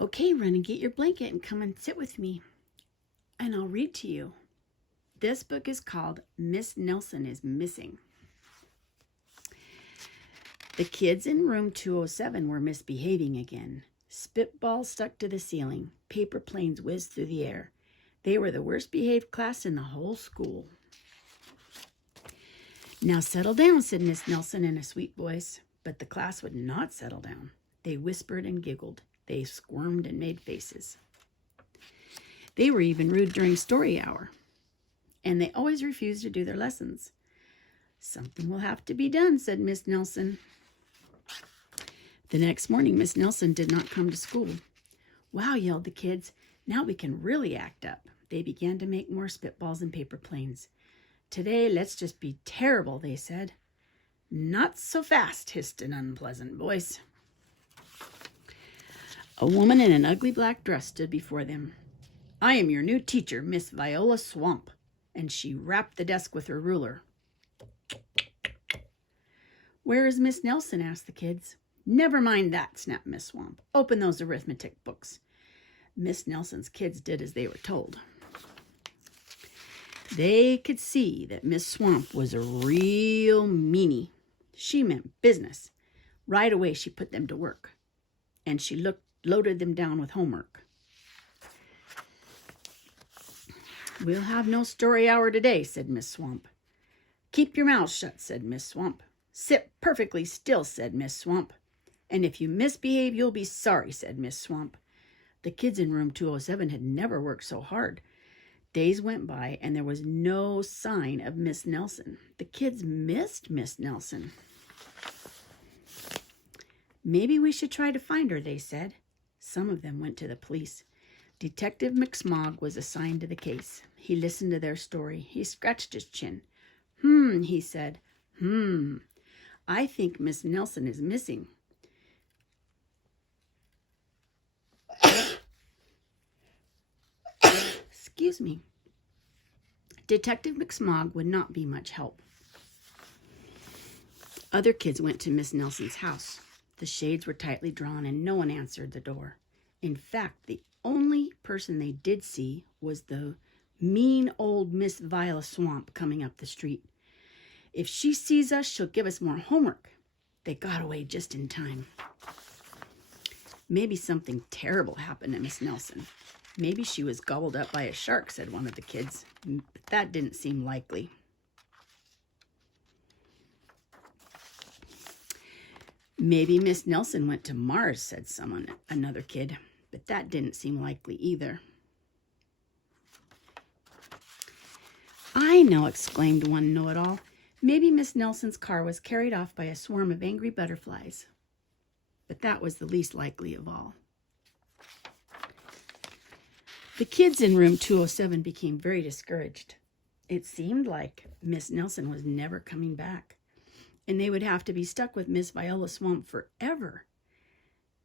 Okay, run and get your blanket and come and sit with me, and I'll read to you. This book is called Miss Nelson is Missing. The kids in room 207 were misbehaving again. Spitballs stuck to the ceiling. Paper planes whizzed through the air. They were the worst behaved class in the whole school. Now settle down, said Miss Nelson in a sweet voice. But the class would not settle down. They whispered and giggled. They squirmed and made faces. They were even rude during story hour. And they always refused to do their lessons. Something will have to be done, said Miss Nelson. The next morning, Miss Nelson did not come to school. Wow, yelled the kids. Now we can really act up. They began to make more spitballs and paper planes. Today, let's just be terrible, they said. Not so fast, hissed an unpleasant voice. A woman in an ugly black dress stood before them. I am your new teacher, Miss Viola Swamp. And she rapped the desk with her ruler. Where is Miss Nelson? Asked the kids. Never mind that, snapped Miss Swamp. Open those arithmetic books. Miss Nelson's kids did as they were told. They could see that Miss Swamp was a real meanie. She meant business. Right away she put them to work. And she loaded them down with homework. We'll have no story hour today, said Miss Swamp. Keep your mouth shut, said Miss Swamp. Sit perfectly still, said Miss Swamp. And if you misbehave, you'll be sorry, said Miss Swamp. The kids in room 207 had never worked so hard. Days went by, and there was no sign of Miss Nelson. The kids missed Miss Nelson. Maybe we should try to find her, they said. Some of them went to the police. Detective McSmog was assigned to the case. He listened to their story. He scratched his chin. He said. I think Miss Nelson is missing. Excuse me. Detective McSmog would not be much help. Other kids went to Miss Nelson's house. The shades were tightly drawn and no one answered the door. In fact, the only person they did see was the mean old Miss Viola Swamp coming up the street. If she sees us, she'll give us more homework. They got away just in time. Maybe something terrible happened to Miss Nelson. Maybe she was gobbled up by a shark, said one of the kids. But that didn't seem likely. Maybe Miss Nelson went to Mars, said another kid. But that didn't seem likely either. I know, exclaimed one know-it-all. Maybe Miss Nelson's car was carried off by a swarm of angry butterflies. But that was the least likely of all. The kids in room 207 became very discouraged. It seemed like Miss Nelson was never coming back, and they would have to be stuck with Miss Viola Swamp forever.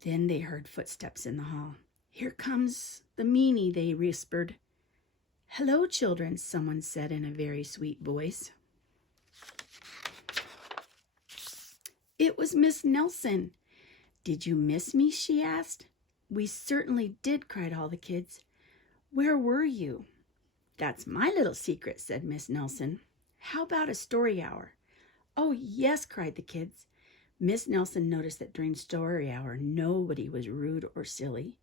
Then they heard footsteps in the hall. Here comes the meanie, they whispered. Hello, children, someone said in a very sweet voice. It was Miss Nelson. Did you miss me? She asked. We certainly did, cried all the kids. Where were you? That's my little secret, said Miss Nelson. How about a story hour? Oh, yes, cried the kids. Miss Nelson noticed that during story hour, nobody was rude or silly.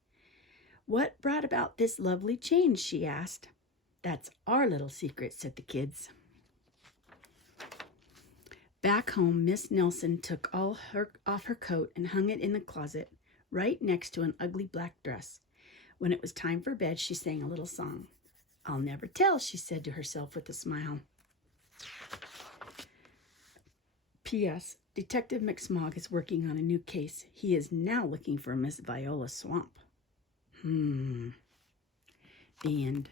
What brought about this lovely change? She asked. That's our little secret, said the kids. Back home, Miss Nelson took off her coat and hung it in the closet, right next to an ugly black dress. When it was time for bed, she sang a little song. I'll never tell, she said to herself with a smile. P.S. Detective McSmog is working on a new case. He is now looking for Miss Viola Swamp. The end.